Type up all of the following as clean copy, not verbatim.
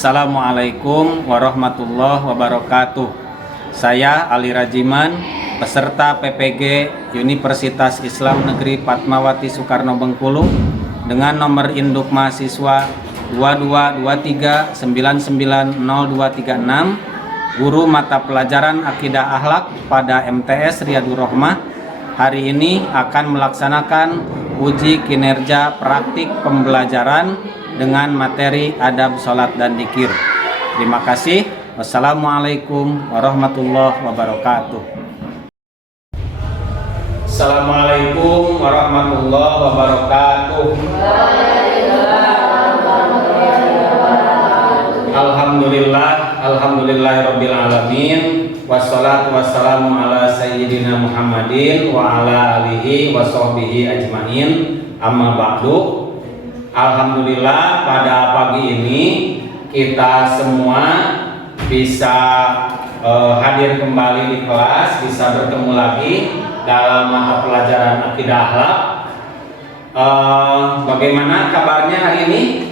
Assalamualaikum warahmatullahi wabarakatuh. Saya Ali Rajiman, peserta PPG Universitas Islam Negeri Fatmawati Soekarno Bengkulu dengan nomor induk mahasiswa 2223990236, guru mata pelajaran Akidah Akhlak pada MTS Riyadul Rohmah. Hari ini akan melaksanakan uji kinerja praktik pembelajaran dengan materi adab sholat dan dzikir. Terima kasih. Wassalamualaikum warahmatullahi wabarakatuh. Assalamualaikum warahmatullahi wabarakatuh. Alhamdulillahirabbil alamin. Wassalatu wassalamu ala sayyidina Muhammadin wa ala alihi wa sahbihi ajmain. Amma ba'du. Alhamdulillah, pada pagi ini kita semua bisa hadir kembali di kelas, bisa bertemu lagi dalam mata pelajaran Akidah Akhlak. Bagaimana kabarnya hari ini?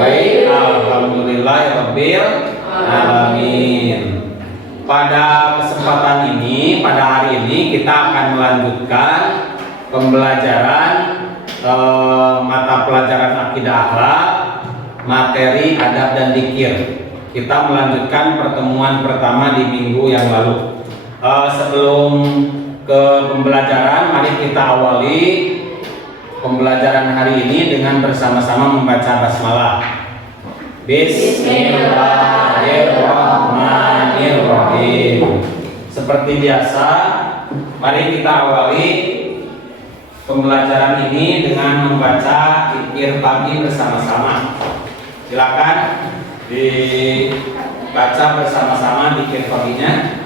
Baik, alhamdulillahirabbil alamin. Pada kesempatan ini, pada hari ini kita akan melanjutkan pembelajaran mata pelajaran Akidah Akhlak, materi adab dan dzikir. Kita melanjutkan pertemuan pertama di minggu yang lalu. Sebelum ke pembelajaran, mari kita awali pembelajaran hari ini dengan bersama-sama membaca basmalah. Bismillahirrahmanirrahim. Seperti biasa, mari kita awali pembelajaran ini dengan membaca dzikir pagi bersama-sama. Silakan dibaca bersama-sama dzikir paginya.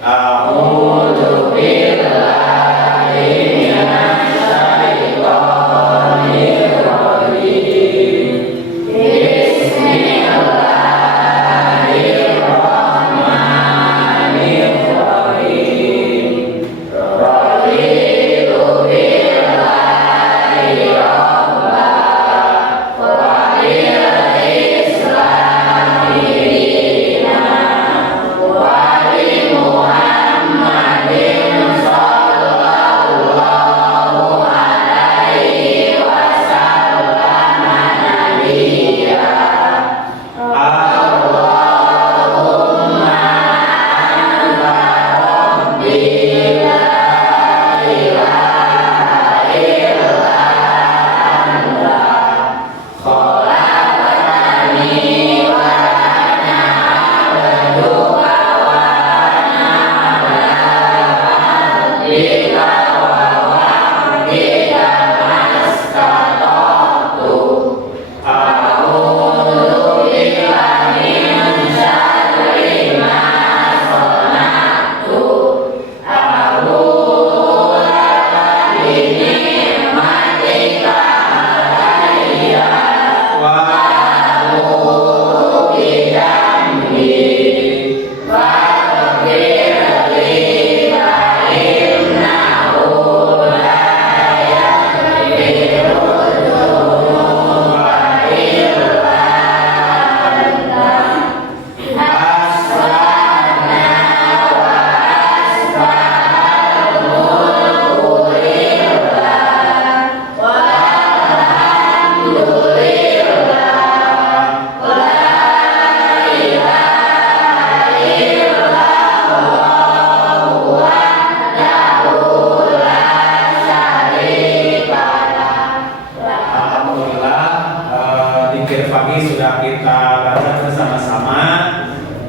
A'udzu billahi minasy syaithanir rajim.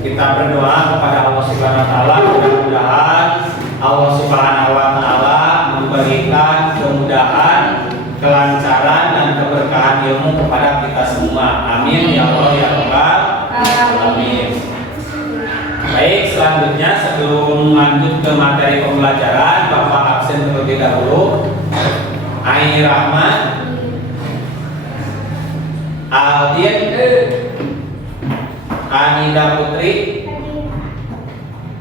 Kita berdoa kepada Allah Subhanahu wa taala, mudah-mudahan Allah Subhanahu wa taala memberikan kemudahan, kelancaran dan keberkahan ilmu kepada kita semua. Amin ya Allah ya Rabbal alamin. Baik, selanjutnya sebelum lanjut ke materi pembelajaran, Bapak absen terlebih dahulu. Ai Rahmat, Aldin, Anida Putri,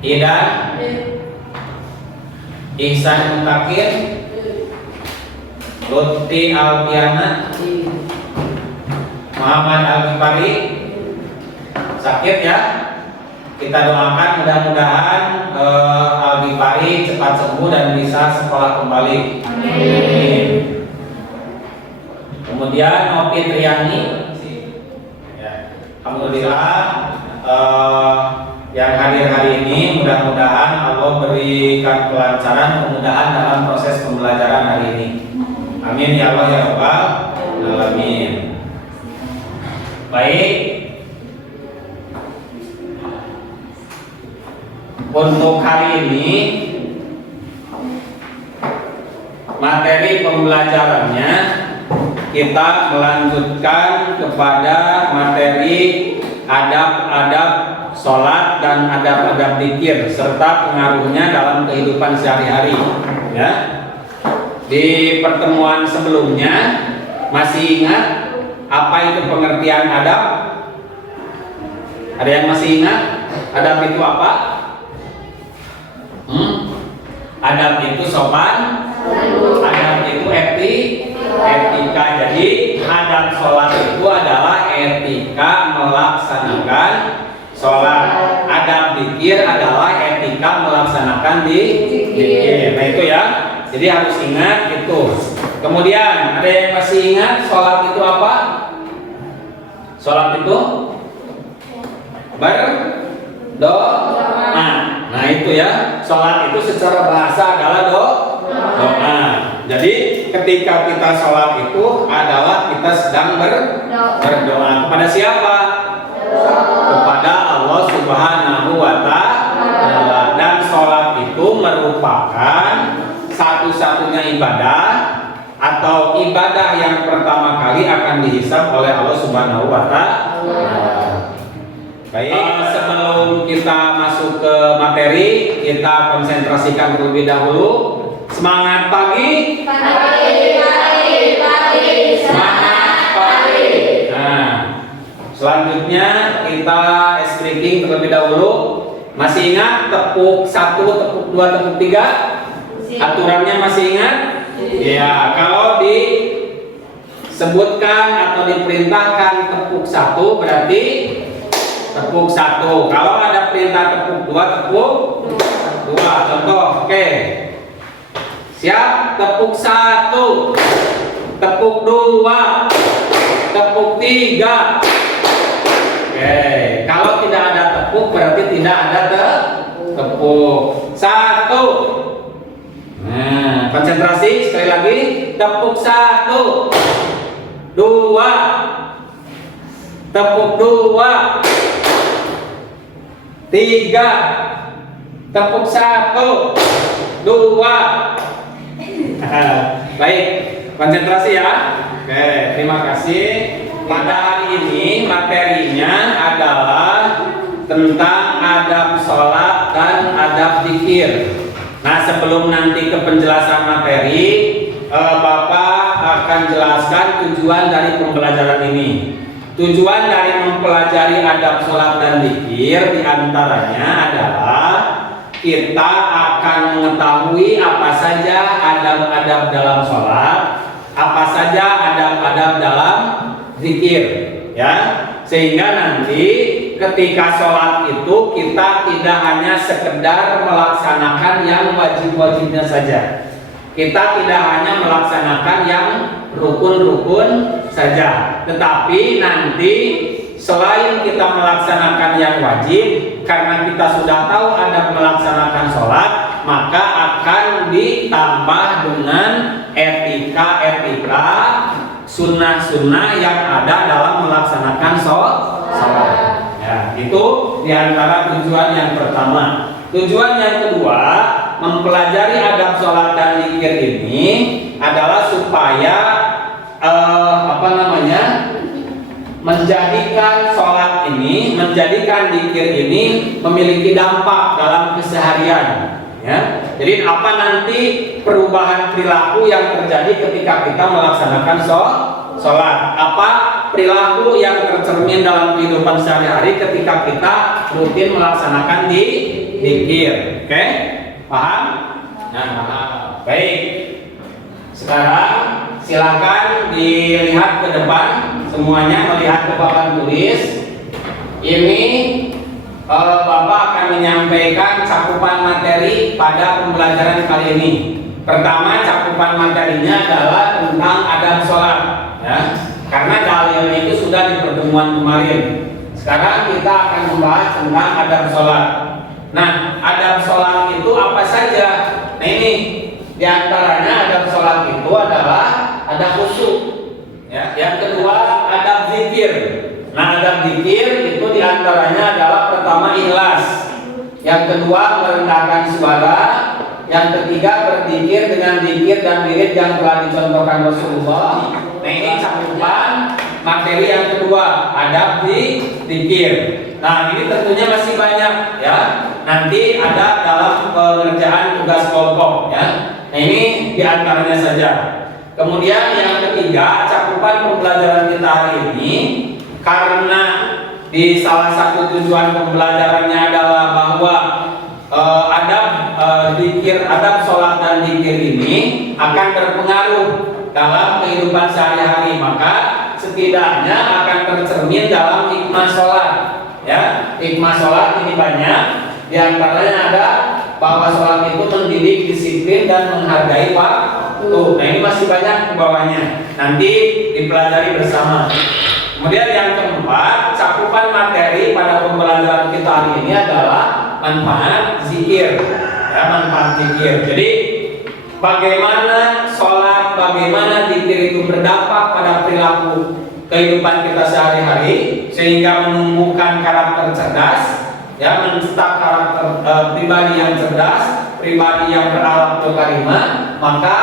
Idan, Ihsan Mutakir, Lutfi Alfiana, Muhammad Al-Ghifari, sakit ya. Kita doakan mudah-mudahan Al-Ghifari cepat sembuh dan bisa sekolah kembali. Amin. Kemudian Nopi Triani, ya. Alhamdulillah yang hadir hari ini mudah-mudahan Allah berikan kelancaran, kemudahan dalam proses pembelajaran hari ini. Amin ya Allah ya Rabbal alamin. Baik. Untuk hari ini materi pembelajarannya kita melanjutkan kepada materi adab-adab sholat dan adab-adab dzikir serta pengaruhnya dalam kehidupan sehari-hari. Ya. Di pertemuan sebelumnya masih ingat apa itu pengertian adab? Ada yang masih ingat? Adab itu apa? Adab itu sopan, adab itu etika. Jadi adab sholat itu adalah etika melaksanakan sholat. Adab dzikir adalah etika melaksanakan dzikir. Nah itu ya. Jadi harus ingat itu. Kemudian ada yang masih ingat sholat itu apa? Sholat itu berdoa. Nah itu ya, sholat itu secara bahasa adalah doa. Jadi ketika kita sholat itu adalah kita sedang berdoa kepada siapa? Kepada Allah Subhanahu wa Ta'ala. Dan sholat itu merupakan satu-satunya ibadah atau ibadah yang pertama kali akan dihisab oleh Allah Subhanahu wa Ta'ala. Baik, sebelum kita masuk ke materi, kita konsentrasikan terlebih dahulu. Semangat pagi. Semangat pagi. Nah, selanjutnya kita ice breaking terlebih dahulu. Masih ingat tepuk 1, tepuk 2, tepuk 3? Aturannya masih ingat? Ya, kalau disebutkan atau diperintahkan tepuk 1 berarti tepuk 1. Kalau ada perintah tepuk 2, tepuk 2. Contoh, oke. Siap, tepuk 1, tepuk 2, tepuk 3. Oke. Kalau tidak ada tepuk berarti tidak ada tepuk. 1. Nah, konsentrasi sekali lagi. Tepuk 1, 2, tepuk 2, 3, tepuk 1, 2. Baik, konsentrasi ya. Oke, terima kasih. Pada hari ini materinya adalah tentang adab sholat dan adab dzikir. Nah, sebelum nanti ke penjelasan materi, Bapak akan jelaskan tujuan dari pembelajaran ini. Tujuan dari mempelajari adab sholat dan dzikir diantaranya adalah kita akan mengetahui apa saja adab-adab dalam sholat, apa saja adab-adab dalam dzikir, ya. Sehingga nanti ketika sholat itu kita tidak hanya sekedar melaksanakan yang wajib-wajibnya saja. Kita tidak hanya melaksanakan yang rukun-rukun saja, tetapi nanti selain kita melaksanakan yang wajib, karena kita sudah tahu adab melaksanakan sholat, maka akan ditambah dengan etika-etika, sunnah-sunnah yang ada dalam melaksanakan sholat. Ya, itu diantara tujuan yang pertama. Tujuan yang kedua, mempelajari adab sholat dan dzikir ini adalah supaya menjadikan sholat ini, menjadikan dzikir ini memiliki dampak dalam keseharian. Ya, jadi apa nanti perubahan perilaku yang terjadi ketika kita melaksanakan sholat? Apa perilaku yang tercermin dalam kehidupan sehari-hari ketika kita rutin melaksanakan dzikir? Oke, paham? Nah, baik. Sekarang silakan dilihat ke depan, semuanya melihat ke papan tulis. ini Bapak akan menyampaikan cakupan materi pada pembelajaran kali ini. Pertama, cakupan materinya adalah tentang adab sholat, ya. Karena dalilnya itu sudah di pertemuan kemarin. Sekarang kita akan membahas tentang adab sholat. Nah, adab sholat itu apa saja? Nah, ini diantaranya adab sholat itu adalah adab khusyuk, ya. Yang kedua, adab zikir. Nah, adab zikir itu diantaranya adalah pertama ikhlas, yang kedua merendahkan suara, yang ketiga berzikir dengan zikir dan wirid yang telah dicontohkan Rasulullah. Nah, ini cakupan materi yang kedua, adab di zikir. Nah, ini tentunya masih banyak, ya. Nanti ada dalam pengerjaan tugas kelompok, ya. Nah, ini diantaranya saja. Kemudian yang ketiga, cakupan pembelajaran kita hari ini, karena di salah satu tujuan pembelajarannya adalah bahwa adab zikir, adab sholat dan zikir ini akan berpengaruh dalam kehidupan sehari-hari, maka setidaknya akan tercermin dalam hikmah sholat, ya. Hikmah sholat ini banyak, diantaranya ada bahwa sholat itu mendidik disiplin dan menghargai waktu. Nah, ini masih banyak di bawahnya, nanti dipelajari bersama. Kemudian yang keempat, cakupan materi pada pembelajaran kita hari ini adalah manfaat zikir, ya, manfaat zikir. Jadi bagaimana sholat, bagaimana zikir itu berdampak pada perilaku kehidupan kita sehari-hari sehingga menumbuhkan karakter cerdas, ya, mencetak karakter pribadi yang cerdas, pribadi yang berakhlak karimah. Maka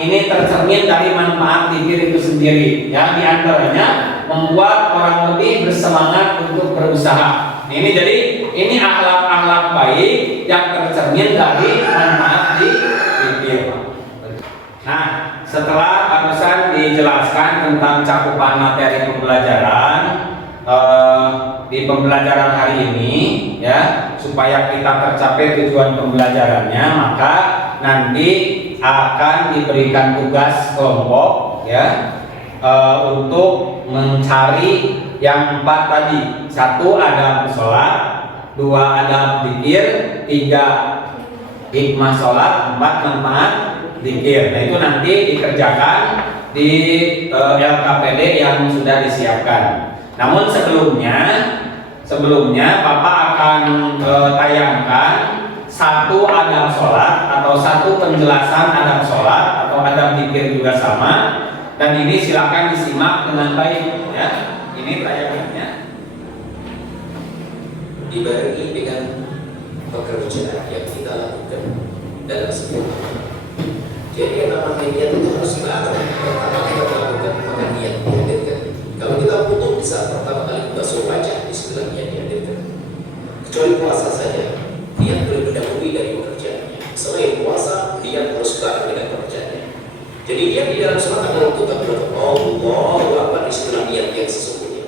ini tercermin dari manfaat zikir itu sendiri, ya. Diantaranya membuat orang lebih bersemangat untuk berusaha. Ini jadi ini akhlak-akhlak baik yang tercermin dari manfaat zikir. Nah, setelah barusan dijelaskan tentang cakupan materi pembelajaran di pembelajaran hari ini, ya, supaya kita tercapai tujuan pembelajarannya, maka nanti akan diberikan tugas kelompok, ya, untuk mencari yang 4 tadi. 1 adab sholat, 2 adab zikir, 3 hikmah sholat, 4 manfaat zikir. Nah, itu nanti dikerjakan di LKPD yang sudah disiapkan. Namun sebelumnya Bapak akan tayangkan 1 adab sholat atau 1 penjelasan adab sholat atau adab zikir juga sama. Dan ini silakan disimak dengan baik, ya. Ini tayangannya. Dibarengi dengan pekerjaan yang kita lakukan dalam sebuah amal. Jadi yang namanya niat itu harus dilakukan. Pertama kita lakukan, maka niat dihadirkan. Kalau kita butuh di saat pertama kali basuh wajah, disitulah niat dihadirkan. Kecuali puasa saja, niat boleh mendahului dari pekerjaannya. Selain puasa, niat harus bareng dengan pekerjaannya. Jadi niat di dalam sholat adalah untuk Allahu Akbar, disitulah niat yang sesungguhnya.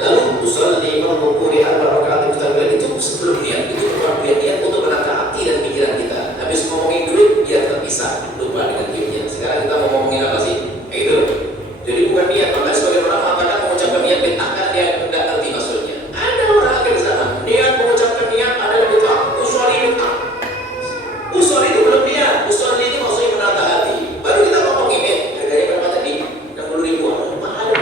Lalu usolli mengukuri 4 rakaat itu sebelum niat, itu bukan niat untuk menata hati dan pikiran kita. Habis ngomongin duit, biar terpisah, lupa dengan duitnya. Sekarang kita mau ngomongin apa sih? Itu. Jadi bukan niat, maka sebagai ulama kadang mengucapkan niat bentangkan dia tidak ngerti maksudnya. Ada orang akhir sana, niat mengucapkan niat ada yang buta, usolli bentang. Usolli itu belum niat, usolli itu maksudnya menata hati. Baru kita ngomongin harganya berapa tadi? 60.000. Mana ada?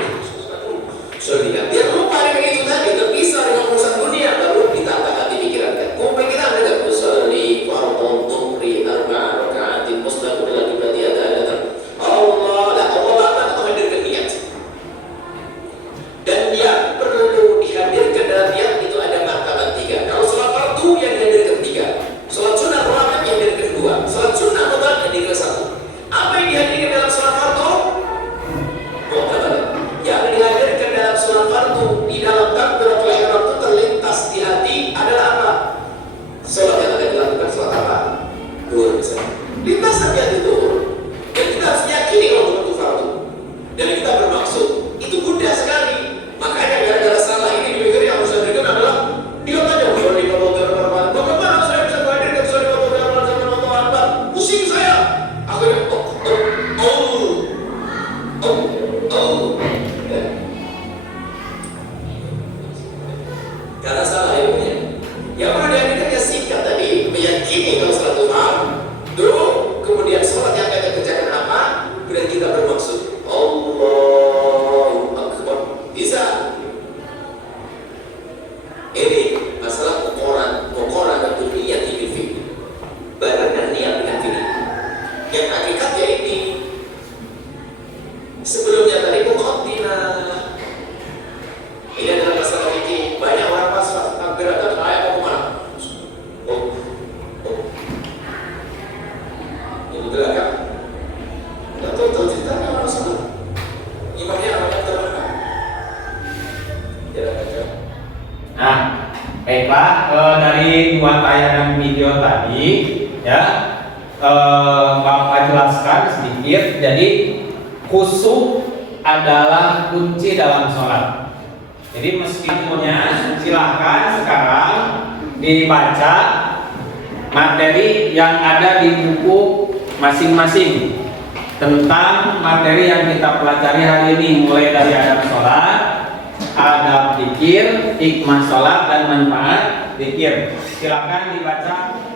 Karena salah ilmunya. Yang perlu diambilkan ya singkat tadi, meyakini kalau sholat duha dulu, kemudian sholat yang akan kerjakan apa, kemudian kita bermaksud Allahu Akbar. Bisa. Ini masalah kokoran atau niat ini fikih. Barengan niat dengan fikih. Yang hakikatnya ini sebelumnya tadi muqaddimah. Ini adalah masalah fikih. Banyak orang pas takbir dan ayat mau kemana? Ini belakang. Tidak tahu ceritanya orang sana. Imamnya orang terkenal. Tidak ada. Nah, baiklah, dari dua tayangan video tadi ya, Bapak jelaskan sedikit. Jadi khusyuk adalah kunci dalam sholat. Jadi meskipun silahkan sekarang dibaca materi yang ada di buku masing-masing tentang materi yang kita pelajari hari ini, mulai dari adab sholat, adab zikir, hikmah sholat, dan manfaat zikir. Silakan dibaca.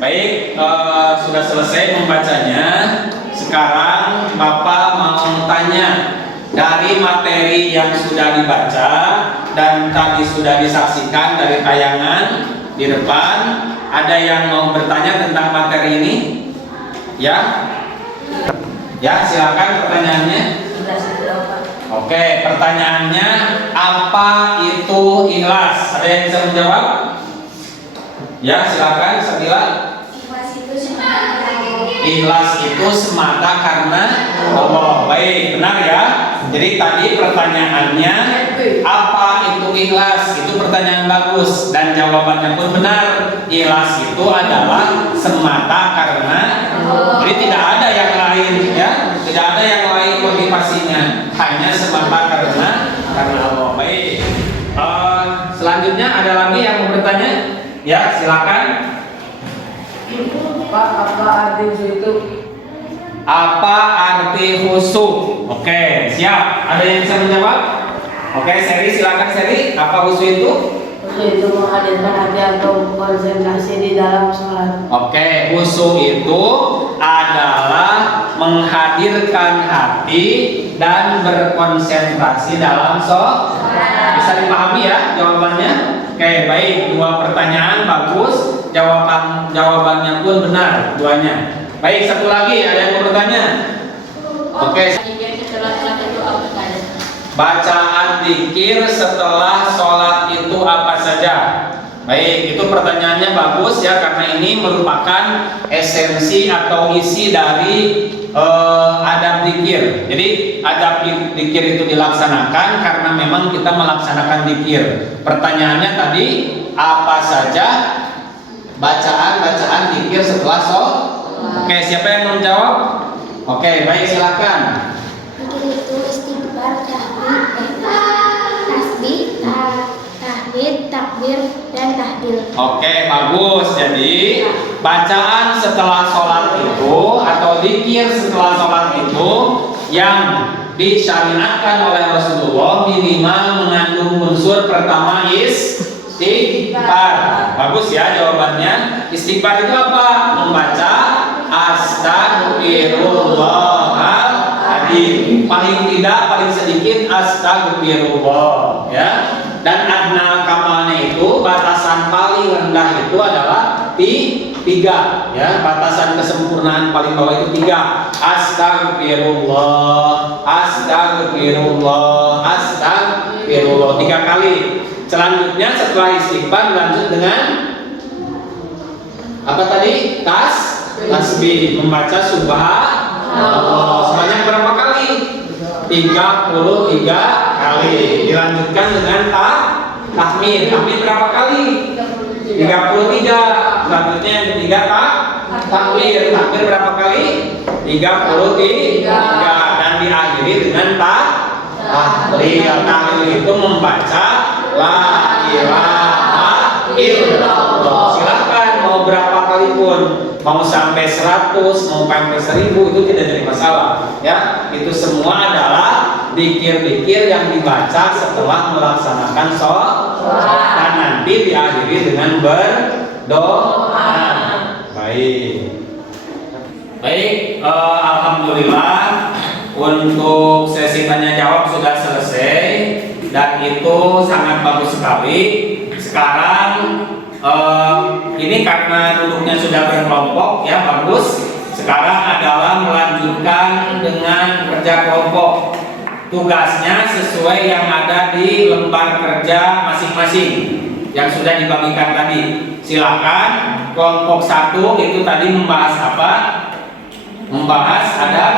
Baik, sudah selesai membacanya. Sekarang Bapak mau tanya, dari materi yang sudah dibaca dan tadi sudah disaksikan dari tayangan di depan, ada yang mau bertanya tentang materi ini? Ya? Ya, silakan pertanyaannya. Oke, pertanyaannya, apa itu ikhlas? Ada yang bisa menjawab? Ya, silakan Sabila. Ikhlas itu semata karena Allah. Baik, benar ya. Jadi tadi pertanyaannya, apa itu ikhlas? Itu pertanyaan bagus dan jawabannya pun benar. Ikhlas itu adalah semata karena Allah. Jadi tidak ada yang lain ya. Tidak ada yang lain motivasinya. Hanya semata karena Allah. Baik. Selanjutnya ada lagi yang mau bertanya? Ya, silakan. Pak, apa arti itu? Apa arti khusyuk? Oke, siap. Ada yang bisa menjawab? Oke, Seri, silakan Seri. Apa khusyuk itu? Khusyuk itu menghadirkan hati atau konsentrasi di dalam sholat. Oke, khusyuk itu adalah menghadirkan hati dan berkonsentrasi dalam sholat. Bisa dipahami ya jawabannya? Oke, baik. Dua pertanyaan bagus. Jawabannya pun benar duanya. Baik, satu lagi ada yang mau bertanya? Oke. Bacaan zikir setelah sholat itu apa saja? Baik, itu pertanyaannya bagus ya, karena ini merupakan esensi atau isi dari adab zikir. Jadi adab zikir itu dilaksanakan karena memang kita melaksanakan zikir. Pertanyaannya tadi, apa saja bacaan zikir setelah sholat? Oke, siapa yang mau menjawab? Oke, baik, silakan. Zikir itu istighfar, tasbih, tahmid, takbir, dan tahlil. Oke, bagus. Jadi bacaan setelah sholat itu atau zikir setelah sholat itu yang disyariatkan oleh Rasulullah minimal mengandung unsur pertama istighfar. Bagus ya jawabannya. Istighfar itu apa? Membaca astagfirullahaladzim. Paling tidak, paling sedikit astagfirullah ya. Dan adna kamalnya tiga, ya, batasan kesempurnaan paling bawah itu tiga. Astagfirullah, astagfirullah, astagfirullah, tiga kali. Selanjutnya setelah istighfar lanjut dengan apa tadi? Tasbih, membaca subhanallah. Sebanyak berapa kali? 33 kali. Dilanjutkan dengan tahmid. Tahmid berapa kali? 33. Selanjutnya yang ketiga takbir. Takbir berapa kali? 33. Dan diakhiri dengan tahlil. Tahlil itu membaca la ilaha illallah. Silakan mau berapa kali pun, mau sampai 100, mau sampai 1000, itu tidak jadi masalah, ya. Itu semua adalah zikir-zikir yang dibaca setelah melaksanakan sholat dan nanti diakhiri dengan berdoa. Baik, alhamdulillah untuk sesi tanya jawab sudah selesai dan itu sangat bagus sekali. Sekarang ini karena duduknya sudah berkelompok, ya, bagus. Sekarang adalah melanjutkan dengan kerja kelompok. Tugasnya sesuai yang ada di lembar kerja masing-masing yang sudah dibagikan tadi. Silakan kelompok 1 itu tadi membahas apa? Membahas adab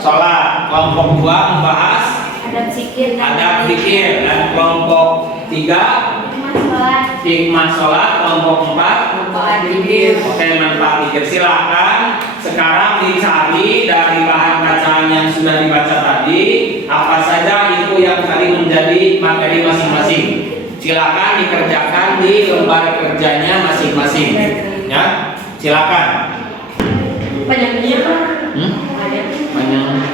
sholat. Kelompok 2 membahas Adab zikir. adab zikir. Dan kelompok 3 hikmah sholat. Kelompok 4 Manfaat zikir. oke, manfaat zikir. Silakan sekarang dicari dari bahan bacaan yang sudah dibaca tadi apa saja itu yang tadi menjadi materi masing-masing. Silakan dikerjakan di lembar kerjanya masing-masing, ya. Silakan. Banyaknya Pak. Banyak.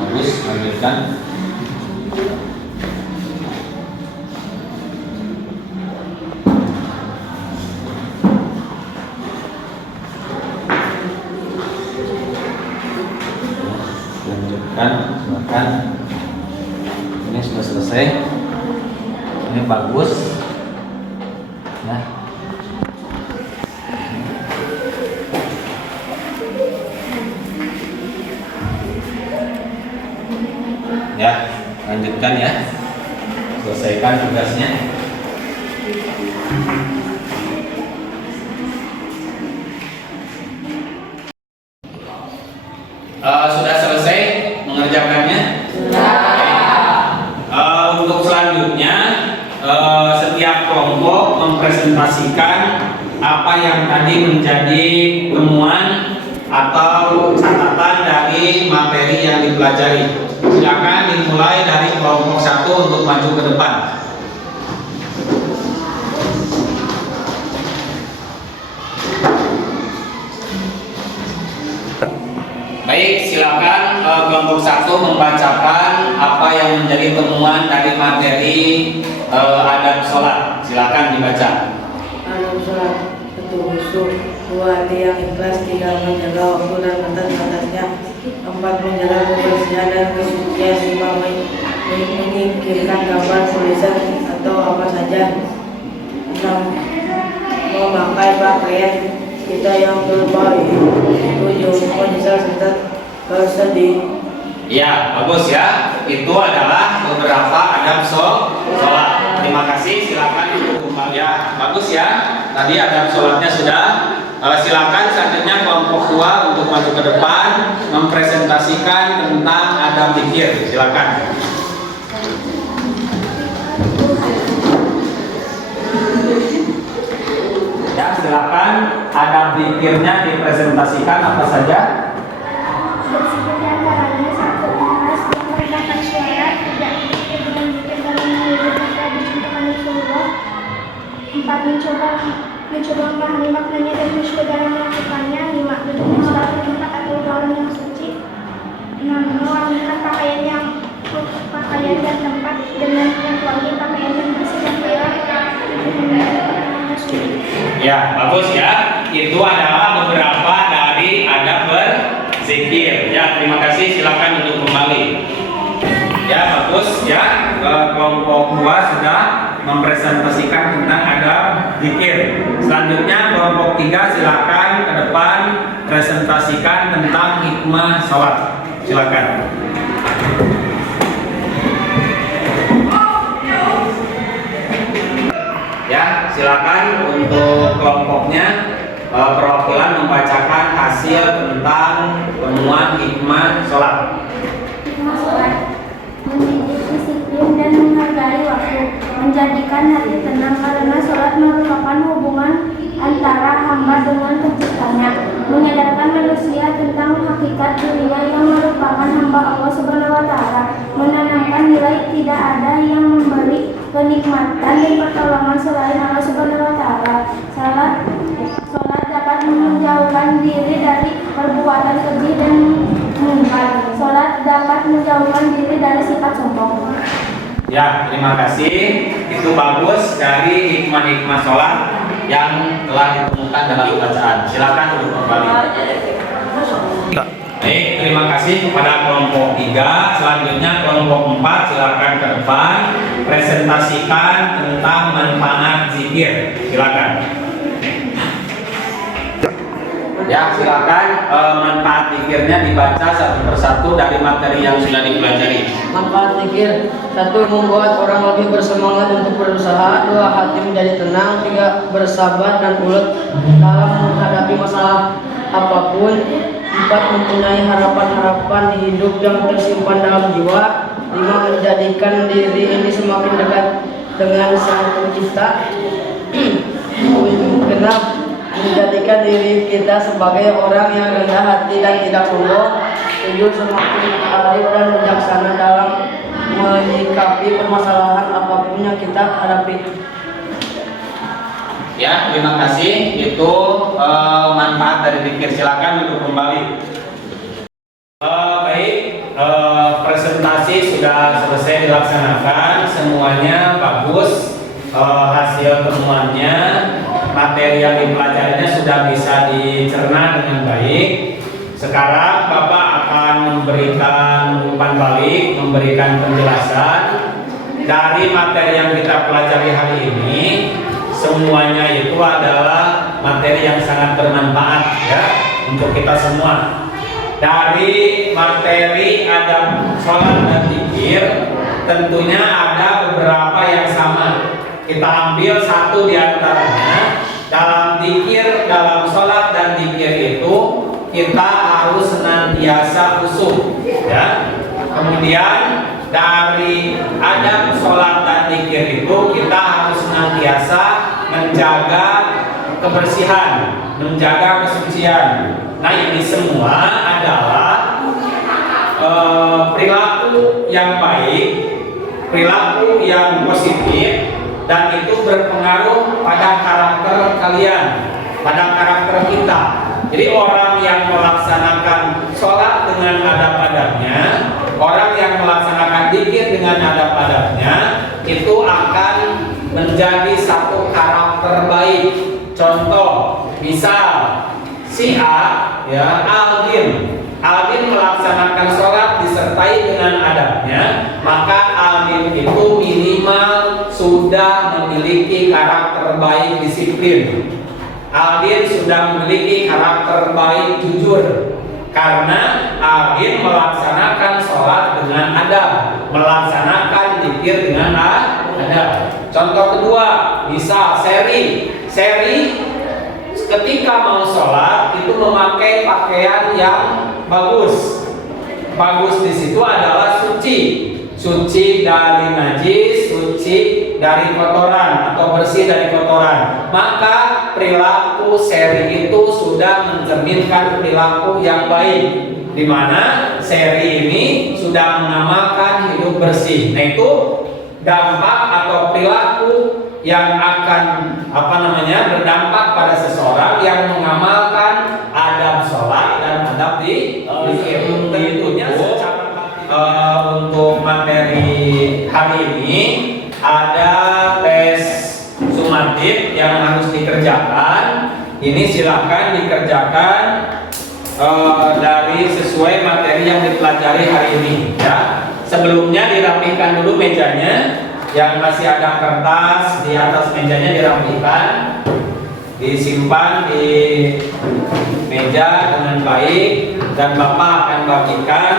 Bagus, lanjutkan. Lanjutkan, silakan. Ini sudah selesai. Ini bagus. Ya. Ya, lanjutkan ya. Selesaikan tugasnya. Sudah selesai mengerjakannya? Untuk selanjutnya setiap kelompok mempresentasikan apa yang tadi menjadi temuan atau catatan dari materi yang dipelajari. Silakan dimulai dari kelompok 1 untuk maju ke depan. Baik, silakan kelompok 1 membacakan apa yang menjadi temuan dari materi adab sholat. Silakan dibaca. Adab sholat: 1. Khusyuk. 2. Hati yang ikhlas. 3. Menjaga waktu dan batas-batasnya. 4. Menjaga kebersihan dan kesucian. 5. Menyingkirkan gambar, tulisan atau apa saja. 6. Memakai pakaian kita yang terbaik. 7. Menyesal serta bersedih. Ya, bagus ya. Itu adalah beberapa adab sholat. Terima kasih. Silakan untuk ya, bagus ya. tadi adab sholatnya sudah. Silakan selanjutnya kelompok 2 untuk maju ke depan mempresentasikan tentang adab zikir. Silakan. Ya, silakan adab zikirnya dipresentasikan apa saja. Berzikir di antaranya 1. Ikhlas merendahkan suara, tidak berzikir dengan zikir dalam menghidupkan telah ditentukan Rasulullah. 4. Mencoba memahami maknanya dan khusyuk dalam melakukannya. 5. Duduk di suatu tempat atau ruangan yang suci. 6. Mewangikan pakaian dan tempat dengan yang wangi, pakaian yang bersih dan berat. 7. Membenarkan Rasulullah. Ya, bagus ya. Itu adalah beberapa dari adab berzikir. Ya, terima kasih. Silakan duduk kembali. Ya, bagus ya. Kelompok 2 sudah mempresentasikan tentang adab zikir. Selanjutnya kelompok 3 silakan ke depan presentasikan tentang hikmah sholat. Silakan. Ya, silakan untuk kelompoknya perwakilan membacakan hasil tentang temuan hikmah sholat. Hikmah sholat: mendidik disiplin dan menghargai waktu, menjadikan hati tenang karena sholat merupakan hubungan antara hamba dengan penciptanya, menyadarkan manusia tentang hakikat dirinya yang merupakan hamba Allah Subhanahu wa Ta'ala, menanamkan nilai tidak ada yang memberi kenikmatan dan pertolongan selain Allah Subhanahu wa Ta'ala. Sholat dapat menjauhkan diri dari perbuatan keji dan mungkar. Sholat dapat menjauhkan diri dari sifat sombong. Ya, terima kasih. Itu bagus dari hikmah-hikmah sholat yang telah ditemukan dalam bacaan. Silakan duduk kembali. Baik, terima kasih kepada kelompok 3. Selanjutnya kelompok 4 silakan ke depan presentasikan tentang manfaat zikir. Silakan. Ya, silakan manfaat zikirnya dibaca satu persatu dari materi yang sudah dipelajari. Manfaat zikir: 1. Membuat orang lebih bersemangat untuk berusaha. 2. Hati menjadi tenang. 3. Bersabar dan ulet dalam menghadapi masalah apapun. 4. Mempunyai harapan-harapan di hidup yang tersimpan dalam jiwa. 5. Menjadikan diri ini semakin dekat dengan Sang Pencipta. 6. Menjadikan diri kita sebagai orang yang rendah hati dan tidak sombong. 7. Semakin arif dan bijaksana dalam menyikapi permasalahan apapun yang kita hadapi. Ya, terima kasih. Itu manfaat dari zikir. Silakan duduk kembali. Baik, presentasi sudah selesai dilaksanakan. Semuanya bagus. Hasil temuannya, materi yang dipelajarinya sudah bisa dicerna dengan baik. Sekarang Bapak akan memberikan umpan balik, memberikan penjelasan dari materi yang kita pelajari hari ini. Semuanya itu adalah materi yang sangat bermanfaat ya untuk kita semua. Dari materi adab sholat dan zikir, tentunya ada beberapa yang sama. Kita ambil satu di antaranya. Dalam zikir, dalam sholat dan zikir itu kita harus senantiasa khusyuk ya. Kemudian dari adab sholat dan zikir itu kita harus senantiasa menjaga kebersihan, menjaga kesucian. Nah, ini semua adalah perilaku yang baik, perilaku yang positif, dan itu berpengaruh pada karakter kalian, pada karakter kita. Jadi orang yang melaksanakan sholat dengan adab-adabnya, orang yang melaksanakan zikir dengan adab-adabnya, itu akan menjadi satu karakter baik. Contoh, misal si A, ya, Aldin melaksanakan sholat disertai dengan adabnya, maka Aldin itu minimal sudah memiliki karakter baik disiplin. Aldin sudah memiliki karakter baik jujur, karena Aldin melaksanakan sholat dengan adab, melaksanakan zikir dengan adab. Contoh kedua, misal seri ketika mau sholat itu memakai pakaian yang bagus. Bagus di situ adalah suci dari najis, suci dari kotoran atau bersih dari kotoran. Maka perilaku seri itu sudah mencerminkan perilaku yang baik, di mana seri ini sudah mengamalkan hidup bersih. Nah, itu dampak atau perilaku yang akan berdampak pada seseorang yang mengamalkan adab sholat dan adab di tentunya untuk materi hari ini ada tes sumatif yang harus dikerjakan. Ini silakan dikerjakan dari sesuai materi yang dipelajari hari ini ya. Sebelumnya dirapikan dulu mejanya, yang masih ada kertas di atas mejanya dirapikan, disimpan di meja dengan baik, dan Bapak akan bagikan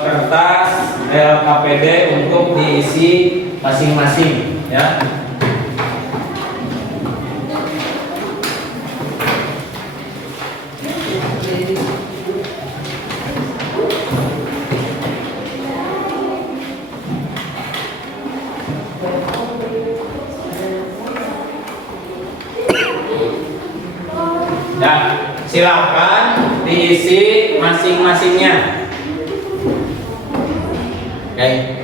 kertas LKPD untuk diisi masing-masing ya. Dan silakan diisi masing-masingnya. Oke.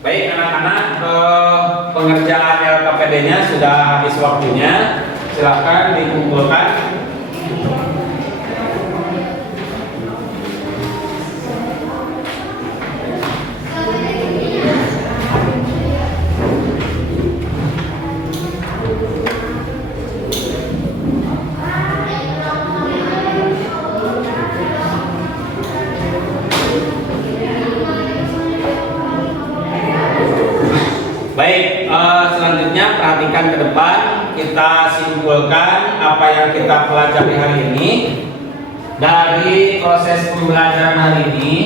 Baik anak-anak, pengerjaan LKPD-nya sudah habis waktunya. Silakan dikumpulkan. Baik, selanjutnya perhatikan ke depan. Kita simpulkan apa yang kita pelajari hari ini. Dari proses pembelajaran hari ini,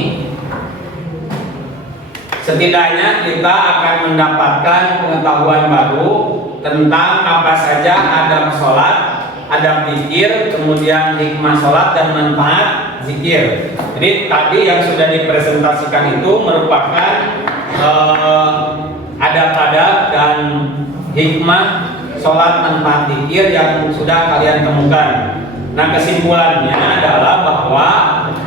setidaknya kita akan mendapatkan pengetahuan baru tentang apa saja adab sholat, adab zikir, kemudian hikmah sholat dan manfaat zikir. Jadi tadi yang sudah dipresentasikan itu merupakan adab-adab dan hikmah sholat manfaat zikir yang sudah kalian temukan. Nah, kesimpulannya adalah bahwa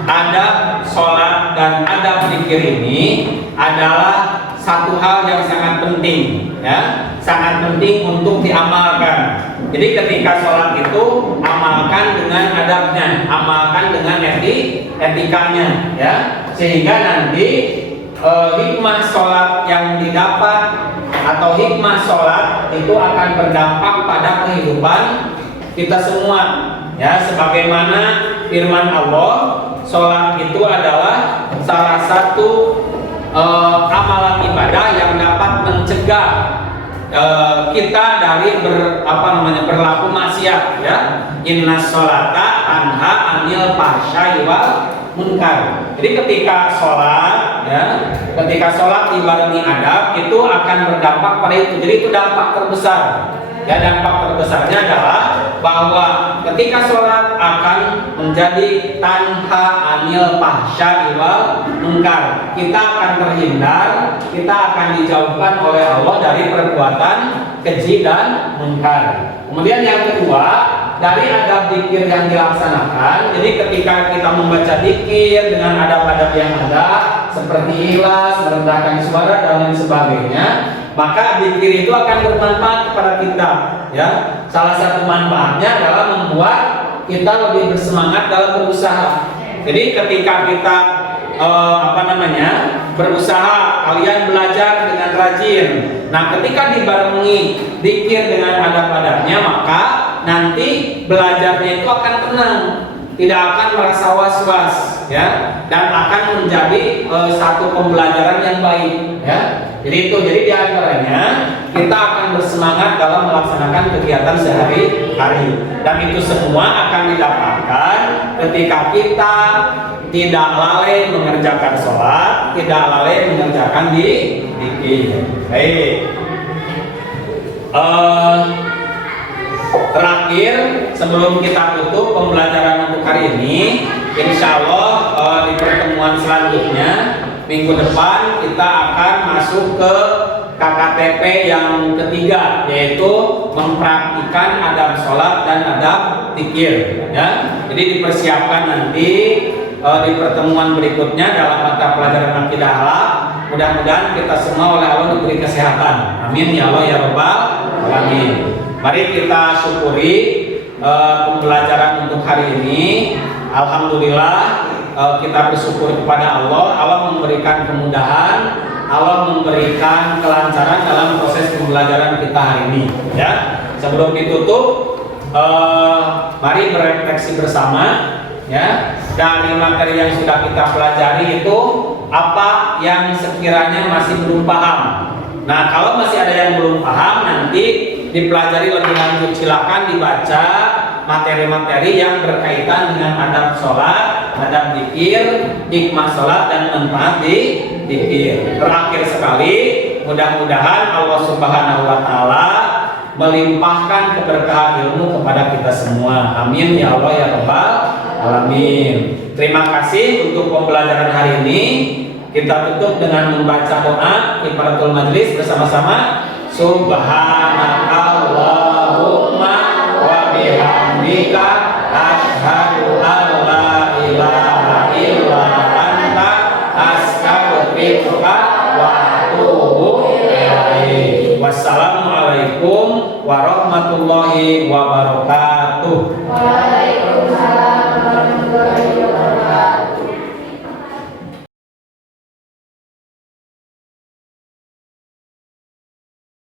adab sholat dan adab zikir ini adalah satu hal yang sangat penting, ya, sangat penting untuk diamalkan. Jadi ketika sholat itu amalkan dengan adabnya, amalkan dengan etikanya, ya, sehingga nanti hikmah sholat yang didapat atau hikmah sholat itu akan berdampak pada kehidupan kita semua, ya, sebagaimana firman Allah, sholat itu adalah salah satu amalan ibadah yang dapat mencegah kita dari berlaku maksiat, ya. Inna sholata tanha anil fahsya'i wal munkar. Jadi ketika sholat, ya, ketika sholat dibarengi adab itu akan berdampak pada itu. Jadi itu dampak terbesar. Ya, dampak terbesarnya adalah bahwa ketika sholat akan menjadi tanha anil fahsya'i wal munkar. Kita akan terhindar, kita akan dijauhkan oleh Allah dari perbuatan keji dan munkar. Kemudian yang kedua, dari adab zikir yang dilaksanakan. Jadi ketika kita membaca zikir dengan adab-adab yang ada, seperti ikhlas, merendahkan suara dan lain sebagainya, maka zikir itu akan bermanfaat kepada kita, ya. Salah satu manfaatnya adalah membuat kita lebih bersemangat dalam berusaha. Jadi ketika kita berusaha, kalian belajar dengan rajin. Nah, ketika dibarengi zikir dengan adab-adabnya, maka nanti belajarnya itu akan tenang, tidak akan merasa was-was, ya, dan akan menjadi satu pembelajaran yang baik, ya. Jadi di antaranya kita akan bersemangat dalam melaksanakan kegiatan sehari-hari, dan itu semua akan didapatkan ketika kita tidak lalai mengerjakan sholat, tidak lalai mengerjakan zikir. Baik. Terakhir, sebelum kita tutup pembelajaran untuk hari ini, insya Allah di pertemuan selanjutnya minggu depan kita akan masuk ke KKTP yang ketiga, yaitu mempraktikkan adab sholat dan adab zikir, ya. Jadi dipersiapkan nanti di pertemuan berikutnya dalam mata pelajaran akidah akhlak. Mudah-mudahan kita semua oleh Allah diberi kesehatan. Amin ya Allah ya Rabbal alamin. Mari kita syukuri pembelajaran untuk hari ini. Alhamdulillah, kita bersyukur kepada Allah. Allah memberikan kemudahan, Allah memberikan kelancaran dalam proses pembelajaran kita hari ini, ya. Sebelum ditutup, mari berefleksi bersama, ya. Dari materi yang sudah kita pelajari itu apa yang sekiranya masih belum paham. Nah, kalau masih ada yang belum paham, nanti dipelajari lebih lanjut. Silakan dibaca materi-materi yang berkaitan dengan adab sholat, adab zikir, hikmah sholat, dan manfaat di zikir. Terakhir sekali, mudah-mudahan Allah Subhanahu wa Ta'ala melimpahkan keberkahan ilmu kepada kita semua. Amin ya Allah ya Rabbal alamin. Terima kasih untuk pembelajaran hari ini. Kita tutup dengan membaca doa kifaratul majlis bersama-sama. Subhanakallahumma wa bihamdika asyhadu an la ilaha illa anta astaghfiruka wa atubu ilaik. Wassalamualaikum warahmatullahi wabarakatuh.